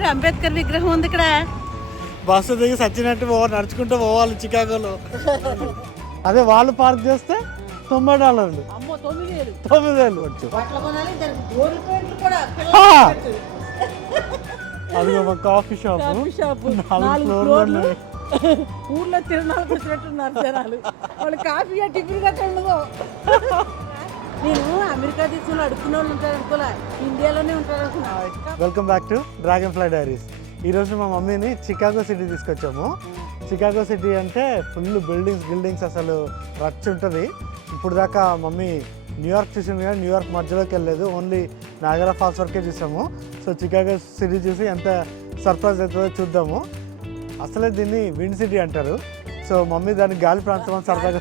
ఏంటి అంబేద్కర్ విగ్రహం ఉంది ఇక్కడ. బస్సు దిగి సచ్చినట్టు నడుచుకుంటూ పోవాలి చికాగోలో. అదే వాళ్ళు పార్క్ చేస్తే $90. అమ్మో 9,000. 9,000 వచ్చు. అది ఒక కాఫీ షాప్ 4 ఫ్లోర్లు. ఊర్లో తిరణాలకు వచ్చినట్టున్నారు జనాలు. వాళ్ళు కాఫీ టిఫిన్ గట్రా ఉండదు. నేను అమెరికా దేశంలో అడుక్కునే వాళ్ళు ఉంటారు అనుకోలే, ఇండియాలోనే ఉంటారు అనుకున్నా. Welcome back to dragon fly diaries. ఈరోజు మా మమ్మీని చికాగో సిటీ తీసుకొచ్చాము. చికాగో సిటీ అంటే ఫుల్ బిల్డింగ్స్ అసలు రచ్ ఉంటుంది. ఇప్పుడు దాకా మమ్మీ న్యూయార్క్ చూసింది కానీ న్యూయార్క్ మధ్యలోకి వెళ్ళలేదు, ఓన్లీ నాయగరా ఫాల్స్ వరకే చూసాము. సో చికాగో సిటీ చూసి ఎంత సర్ప్రైజ్ అవుతుందో చూద్దాము. అసలే దీన్ని విండ్ సిటీ అంటారు. సో మమ్మీ దాన్ని గాలి ప్రాంతం అని సరదాగా.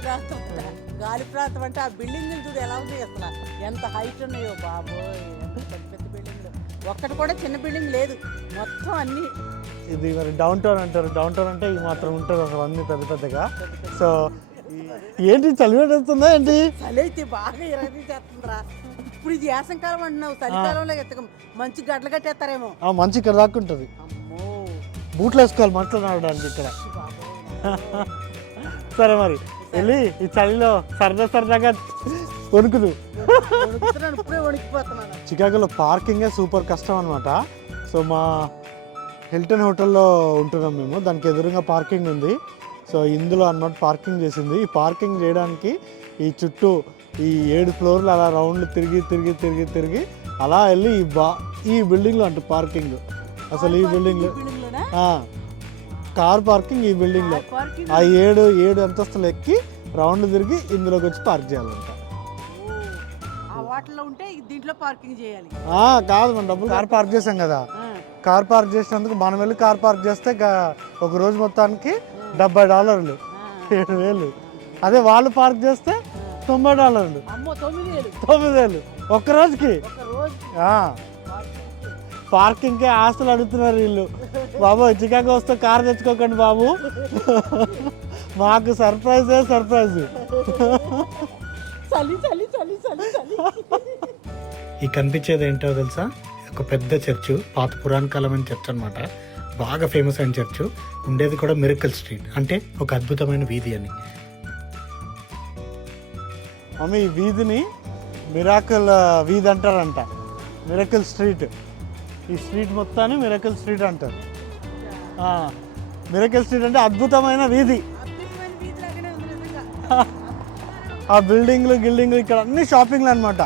గాలి ప్రాంతం అంటే ఆ బిల్డింగ్ చూడు ఎలా ఉంది, అసలు ఎంత హైట్ ఉన్నాయో బాబోయ్, పెద్ద పెద్ద బిల్డింగ్లు. ఒక్కటి కూడా చిన్న బిల్డింగ్ లేదు, మొత్తం అన్ని. ఇది మరి డౌన్ టౌన్ అంటారు. డౌన్ టౌన్ అంటే ఇది మాత్రం ఉంటుంది అసలు అన్ని పెద్ద పెద్దగా. సో ఏంటి చలి పెడుతుందా ఏంటి? చలి అయితే బాగా చేస్తుందిరా. ఇప్పుడు ఇది వేసంకాలం అంటున్నావు, చలికాలంలో ఎత్తకం మంచి గడ్డలు కట్టేస్తారేమో. మంచి ఇక్కడ దాక్కుంటుంది. బూట్లు వేసుకోవాలి మంటలు నడవడానికి ఇక్కడ. సరే మరి వెళ్ళి ఈ చలిలో సరదాగా వణుకుదు. చికాగోలో పార్కింగే సూపర్ కష్టం అనమాట. సో మా హిల్టన్ హోటల్లో ఉంటున్నాం మేము, దానికి ఎదురుగా పార్కింగ్ ఉంది. సో ఇందులో అన్నమాట పార్కింగ్ చేసింది. ఈ పార్కింగ్ చేయడానికి ఈ చుట్టూ ఈ 7 ఫ్లోర్లు అలా రౌండ్లు తిరిగి అలా వెళ్ళి ఈ బిల్డింగ్లో అంటే పార్కింగ్ అసలు ఈ బిల్డింగ్లో కార్ పార్కింగ్ ఈ బిల్డింగ్లో ఆ 7 అంతస్తులు ఎక్కి రౌండ్ తిరిగి ఇందులోకి వచ్చి పార్క్ చేయాలంట. కాదు మన డబ్బులు కార్ పార్క్ చేసాం కదా, కార్ పార్క్ చేసినందుకు మనం వెళ్ళి కార్ పార్క్ చేస్తే ఒక రోజు మొత్తానికి $70, 7,000. అదే వాళ్ళు పార్క్ చేస్తే $90, 9,000 ఒక్క రోజుకి. పార్కింగ్కే ఆస్తులు అడుగుతున్నారు వీళ్ళు. బాబు చికాగో వస్తే కార్ తెచ్చుకోకండి బాబు, మాకు సర్ప్రైజ్. ఈ కనిపించేది ఏంటో తెలుసా, ఒక పెద్ద చర్చ్, పాత పురాణ కాలమైన చర్చ్ అనమాట. బాగా ఫేమస్ అయిన చర్చ్. ఉండేది కూడా మిరకల్ స్ట్రీట్, అంటే ఒక అద్భుతమైన వీధి అని. మమ్మీ ఈ వీధిని మిరాకల్ వీధి అంటారంట, మిరకల్ స్ట్రీట్. ఈ స్ట్రీట్ మొత్తాన్ని మిరకల్ స్ట్రీట్ అంటారు. మిరకల్ స్ట్రీట్ అంటే అద్భుతమైన వీధి. ఆ బిల్డింగ్లు ఇక్కడ అన్ని షాపింగ్లు అనమాట.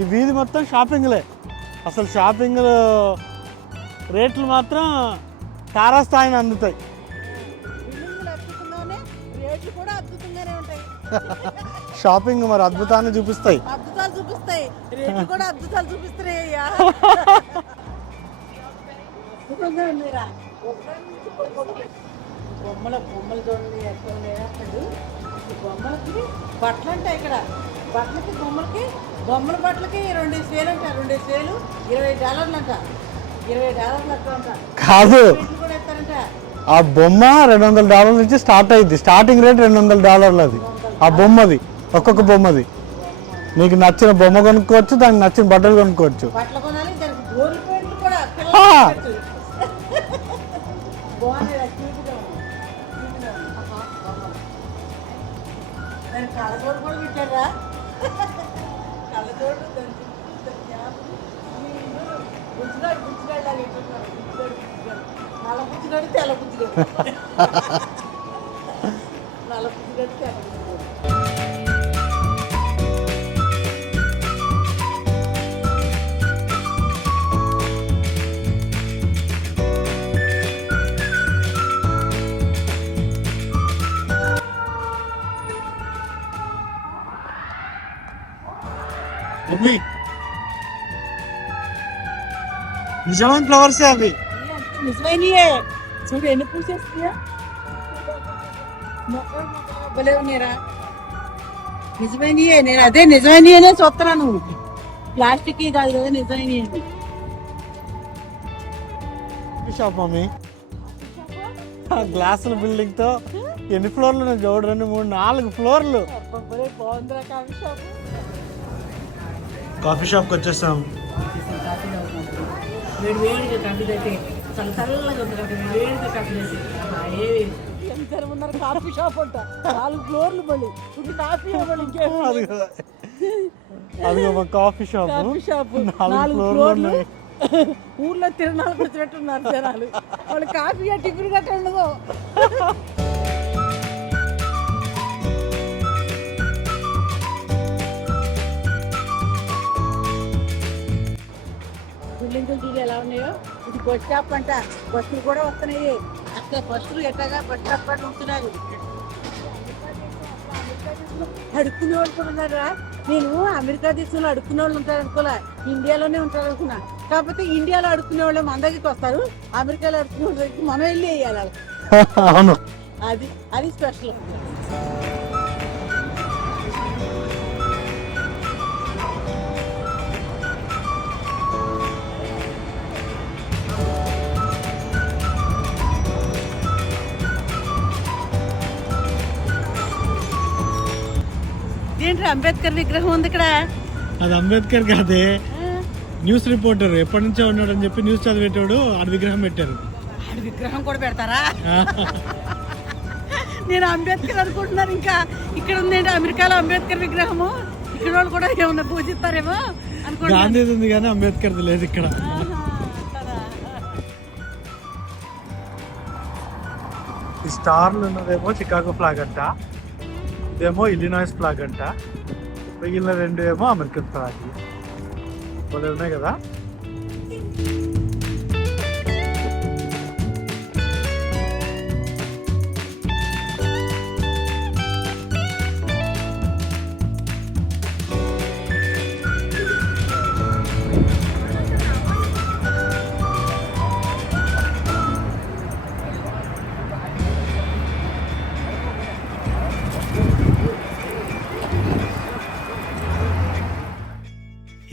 ఈ వీధి మొత్తం షాపింగ్లే. అసలు షాపింగ్ రేట్లు మాత్రం తారాస్థాయిని అందుతాయి. షాపింగ్ మరి అద్భుతాన్ని చూపిస్తాయి. బొమ్మలు చూడండి ఎక్కడ ఉన్నాయో. బొమ్మలకి బట్టలు అంటాయి ఇక్కడ. బొమ్మల బట్టలకి 2,000 అంట. 2,000 $20 అంట. $20 అంట. కాదు, కూడా ఇస్తారంట. ఆ బొమ్మ $200 నుంచి స్టార్ట్ అయింది. స్టార్టింగ్ రేట్ $200 అది. ఆ బొమ్మది, ఒక్కొక్క బొమ్మది. నీకు నచ్చిన బొమ్మ కొనుక్కోవచ్చు, దానికి నచ్చిన బట్టలు కొనుక్కోవచ్చు. బట్టలు కొనాలి, దానికి గోల్డ్ పెయింట్లు కూడా కళ్ళజోడు కూడా పెట్టారా? కళ్ళజోడు బుజ్జిగాడు నల్ల బుజ్జిగాడు తెల్ల బుజ్జిగాడు. నల్ల బుజ్జిగాడు తెల్ల బుజ్జిగాడు. నిజమైన ఫ్లవర్స్ అవి. నిజమైనయే చూడు, ఎన్ని పూసేస్తున్నాయా. భలే ఉన్నారా, నిజమైనయే. నేను అదే నిజమైనయనే చూస్తున్నాను, ప్లాస్టిక్ కాదు కదా, నిజమైనయే. షాప్ మమ్మీ, గ్లాసుల బిల్డింగ్ తో ఎన్ని ఫ్లోర్లు ఉన్నాయి చూడు, 2, 3, 4 ఫ్లోర్లు. బాగుందిరా కాఫీ షాప్. కాఫీ షాప్కి వచ్చేసాం. వేడివేడిగా కాఫీ తాగే చల్లగా ఉంది కదా వేడిగా కట్టేసి ఎంత ఉన్నారు కాఫీ షాప్ అంట 4 ఫ్లోర్లు మళ్ళీ ఇప్పుడు కాఫీ ఇవ్వాలి ఇంకేం అదిగో మా కాఫీ షాప్ కాఫీ షాప్ 4 ఫ్లోర్లు ఊర్లో తిరణాలకు వచ్చినట్టున్నారు జనాలు వాళ్ళు కాఫీ టిఫిన్ గట్ట ఉండదు బిల్డింగులు చూసి ఎలా ఉన్నాయో ఇది బస్ స్టాప్ అంట బస్సులు కూడా వస్తున్నాయి అక్కడ బస్సులు ఎట్టగా బస్ స్టాప్ పట్ల ఉంటున్నారు అడుక్కునే వాళ్ళు కూడా ఉన్నారా నేను అమెరికా దేశంలో అడుక్కునే వాళ్ళు ఉంటారు అనుకోలే ఇండియాలోనే ఉంటారు అనుకున్నా కాకపోతే ఇండియాలో అడుక్కునే వాళ్ళు మన దగ్గరికి వస్తారు అమెరికాలో అడుక్కునే వాళ్ళ దగ్గరికి మనం వెళ్ళి వేయాలి అవును అది స్పెషల్ ఏంటి అంబేద్కర్ విగ్రహం ఉంది ఇక్కడ అది అంబేద్కర్ కాదే న్యూస్ రిపోర్టర్ ఎప్పటి నుంచో ఉన్నాడని చెప్పి న్యూస్ చదివేటోడు ఆడ విగ్రహం పెట్టారు ఆడ విగ్రహం కూడా పెడతారా నేను అంబేద్కర్ అనుకుంటున్నాను ఇంకా ఇక్కడ ఉందేంటి అమెరికాలో అంబేద్కర్ విగ్రహము ఇక్కడ వాళ్ళు కూడా ఏమన్నా పూజిస్తారేమో అనుకుంటున్నాను గాంధీది ఉంది కానీ అంబేద్కర్ది లేదు ఇక్కడ ఈ స్టార్లు ఉన్నదేమో చికాగో ఫ్లాగ్ అంట ఇదేమో ఇలినాయిస్ ఫ్లాగ్ అంట మిగిలిన 2 ఏమో అమెరికన్ ఫ్లాగ్ వాళ్ళు ఉన్నాయి కదా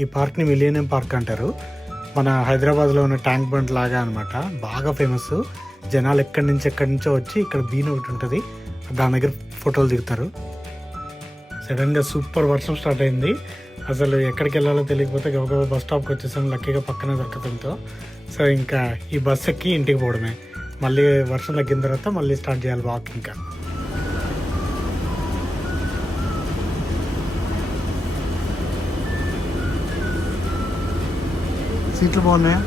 ఈ పార్క్ని మిలీనియం పార్క్ అంటారు మన హైదరాబాద్లో ఉన్న ట్యాంక్ బండ్ లాగా అనమాట బాగా ఫేమస్ జనాలు ఎక్కడి నుంచో వచ్చి ఇక్కడ బీన్ ఒకటి ఉంటుంది దాని దగ్గర ఫోటోలు దిగుతారు సడన్గా సూపర్ వర్షం స్టార్ట్ అయింది అసలు ఎక్కడికి వెళ్ళాలో తెలియకపోతే గబగబా బస్ స్టాప్కి వచ్చేసాం లక్కీగా పక్కనే దొరకడంతో సో ఇంకా ఈ బస్ ఎక్కి ఇంటికి పోవడమే మళ్ళీ వర్షం తగ్గిన తర్వాత మళ్ళీ స్టార్ట్ చేయాలి వాక్ ఇంకా సీట్లు బాగున్నాయా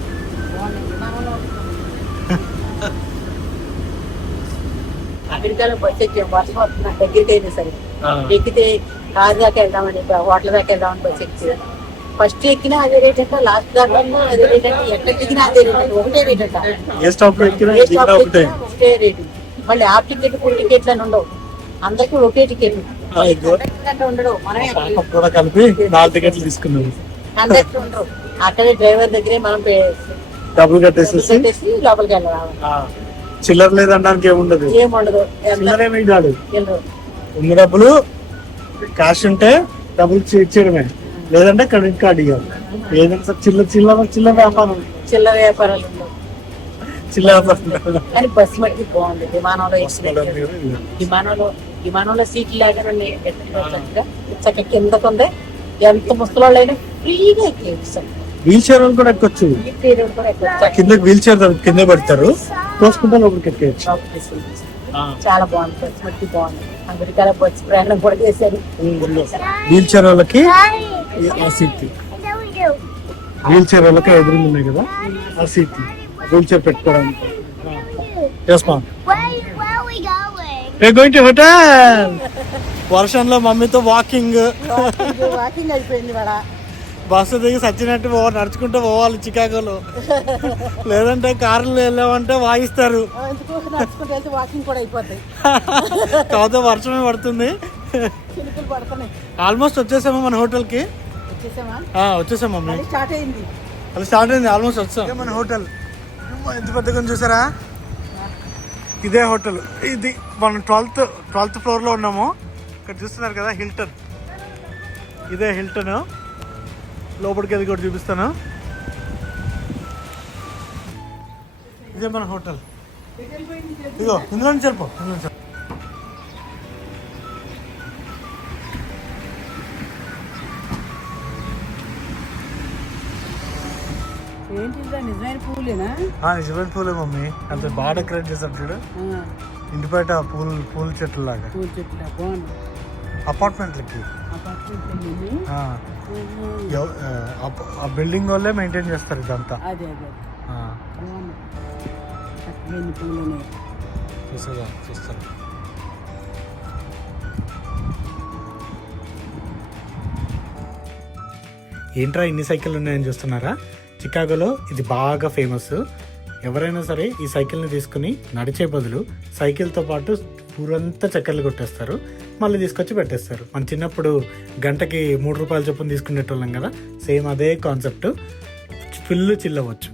అమెరికాలో బస్ ఎక్కి వర్షం వస్తున్నా దగ్గరికి అయినా సరే ఎక్కితే కార్ దాకా వెళ్దామని హోటల్ దాకా వెళ్దామని బస్ ఎక్కి ఫస్ట్ ఎక్కినా అదే రేట్ అంట లాస్ట్ దాకా అదే రేట్ అంటే ఎక్కడ దిగినా అదే రేట్ అంటే ఒకటే రేట్ అంట ఏ స్టాప్ లో ఎక్కినా ఒకటే రేటు మళ్ళీ హాఫ్ టికెట్ ఫుల్ టికెట్లు అని ఉండవు అందరికి ఒకే టికెట్ ఉండడు మనమే కలిపి 4 టికెట్లు తీసుకున్నాం కండక్టర్ ఉండరు అక్కడే డ్రైవర్ దగ్గరే మనం డబ్బులు కట్టేసి లోపలికి వెళ్ళాలి చిల్లర లేదనడానికి ఏముండదు చిల్లరేమీ కాదు ఉన్న డబ్బులు క్యాష్ ఉంటే డబ్బులు ఇచ్చేయడమే లేదంటే క్రెడిట్ కార్డు ఇవ్వాలి ఏదైనా చిల్లర వ్యాపారం చిల్లర వ్యాపారాలు ఉండవు చిల్లర వ్యాపారం కానీ బస్సు మట్టికి బాగుంది విమానంలో సీట్లు లేకుండా చక్కగా కిందకు ఉంది ఎంత ముసలోళ్ళు అయినా ఫ్రీగా ఎక్కిస్తాం వీల్ చైర్ కూడా ఎక్కొచ్చు కింద వీల్ చైర్ కింద పెడతారు తోసుకుంటే లోపలికి ఎక్కేయచ్చు చాలా బాగుంది బస్సు మట్టి బాగుంది అమెరికాలో బస్సు ప్రయాణం కూడా చేశారు వీల్ చైర్ వాళ్ళకి ఆ సీట్ వీల్ చైర్ వాళ్ళకి ఎదురుగా ఉన్నాయి కదా ఆ సీట్ వీల్ చైర్ పెట్టుకోవడానికి హోటల్ వర్షంలో మమ్మీతో వాకింగ్ అయిపోయింది బస్సు దిగి సచ్చినట్టు నడుచుకుంటూ పోవాలి చికాగోలో లేదంటే కార్లు వెళ్ళామంటే వాయిస్తారు వాకింగ్ కూడా అయిపోతాయి కాకపోతే వర్షమే పడుతుంది ఆల్మోస్ట్ వచ్చేసాము మన హోటల్కి వచ్చేసాం మమ్మీ స్టార్ట్ అయింది అది స్టార్ట్ అయింది ఆల్మోస్ట్ వచ్చాం మన హోటల్ ఎంత పెద్దగా చూసారా ఇదే హోటల్ ఇది మనం 12th ఫ్లోర్లో ఉన్నాము ఇక్కడ చూస్తున్నారు కదా హిల్టన్ ఇదే హిల్టన్ లోపలికి అది కూడా చూపిస్తాను ఇదే మన హోటల్ ఇదిగో ఇందులో నుంచి వెళ్ళిపో ఏంటి నిజమైన పూలేనా? నిజమైన పూలే మమ్మీ, అంత బాగా డెకరేట్ చేశారు చూడు. ఇంటి బయట పూల చెట్లు లాగా. పూల చెట్లు బాగుంది. అపార్ట్మెంట్లకి ఆ బిల్డింగ్ వాళ్ళే మెయింటైన్ చేస్తారు ఇదంతా. అదే పూలు చూస్తాను. ఏంట్రా ఇన్ని సైకిల్ ఉన్నాయని చూస్తున్నారా? చికాగోలో ఇది బాగా ఫేమస్. ఎవరైనా సరే ఈ సైకిల్ని తీసుకుని నడిచే బదులు సైకిల్తో పాటు ఊరంతా చక్కర్లు కొట్టేస్తారు, మళ్ళీ తీసుకొచ్చి పెట్టేస్తారు. మన చిన్నప్పుడు గంటకి 3 రూపాయల చొప్పున తీసుకునేటోళ్ళం కదా, సేమ్ అదే కాన్సెప్ట్. ఫుల్ చిల్లవచ్చు.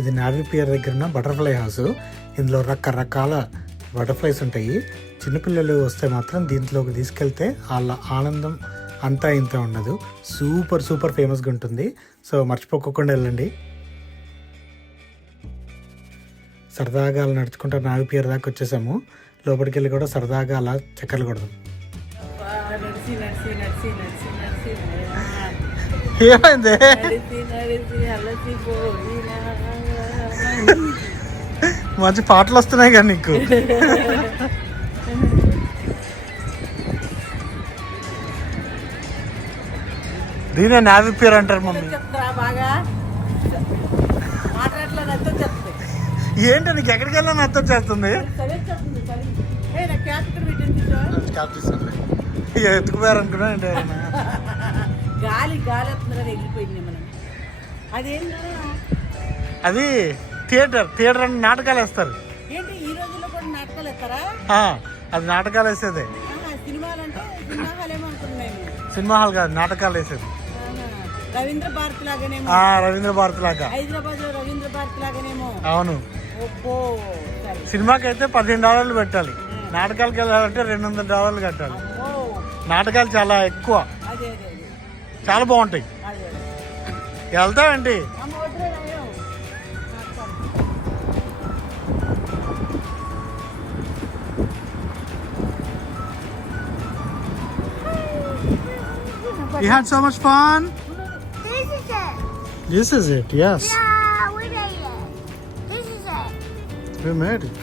ఇది నావీ పియర్ దగ్గర ఉన్న బటర్ఫ్లై హౌస్. ఇందులో రకరకాల బటర్ఫ్లైస్ ఉంటాయి. చిన్నపిల్లలు వస్తే మాత్రం దీంట్లోకి తీసుకెళ్తే వాళ్ళ ఆనందం అంతా ఇంత ఉండదు. సూపర్ ఫేమస్గా ఉంటుంది. సో మర్చిపోకుండా వెళ్ళండి. సరదాగా అలా నడుచుకుంటా నావి పియర్ దాకా వచ్చేసాము. లోపలికి వెళ్ళి కూడా సరదాగా అలా చక్కర్లు కొడదాం. ఏమైంది? మంచి పాటలు వస్తున్నాయి కదా నీకు. దీనే నావీ పియర్ అంటారు మమ్మీ. ఏంటి నీకు ఎక్కడికి వెళ్ళాలని అర్థం చేస్తుంది. ఎత్తుకుపోయారు అనుకున్నా ఏంటి? అది థియేటర్ అని నాటకాలు వేస్తారు. అది నాటకాలు వేసేదే. సినిమా హాల్ కాదు, నాటకాలు వేసేది. రవీంద్ర భారతి లాగానే. రవీంద్ర భారతి లాగా. హైదరాబాద్ లో రవీంద్ర భారతి లాగానేమో. అవును. సినిమాకి అయితే $15 పెట్టాలి, నాటకాలకి వెళ్ళాలంటే $200 కట్టాలి. నాటకాలు చాలా ఎక్కువ, చాలా బాగుంటాయి. వెళ్తామండి. You had so much fun. This is it. This is it. Yes. Yeah, we made it. This is it. We made it.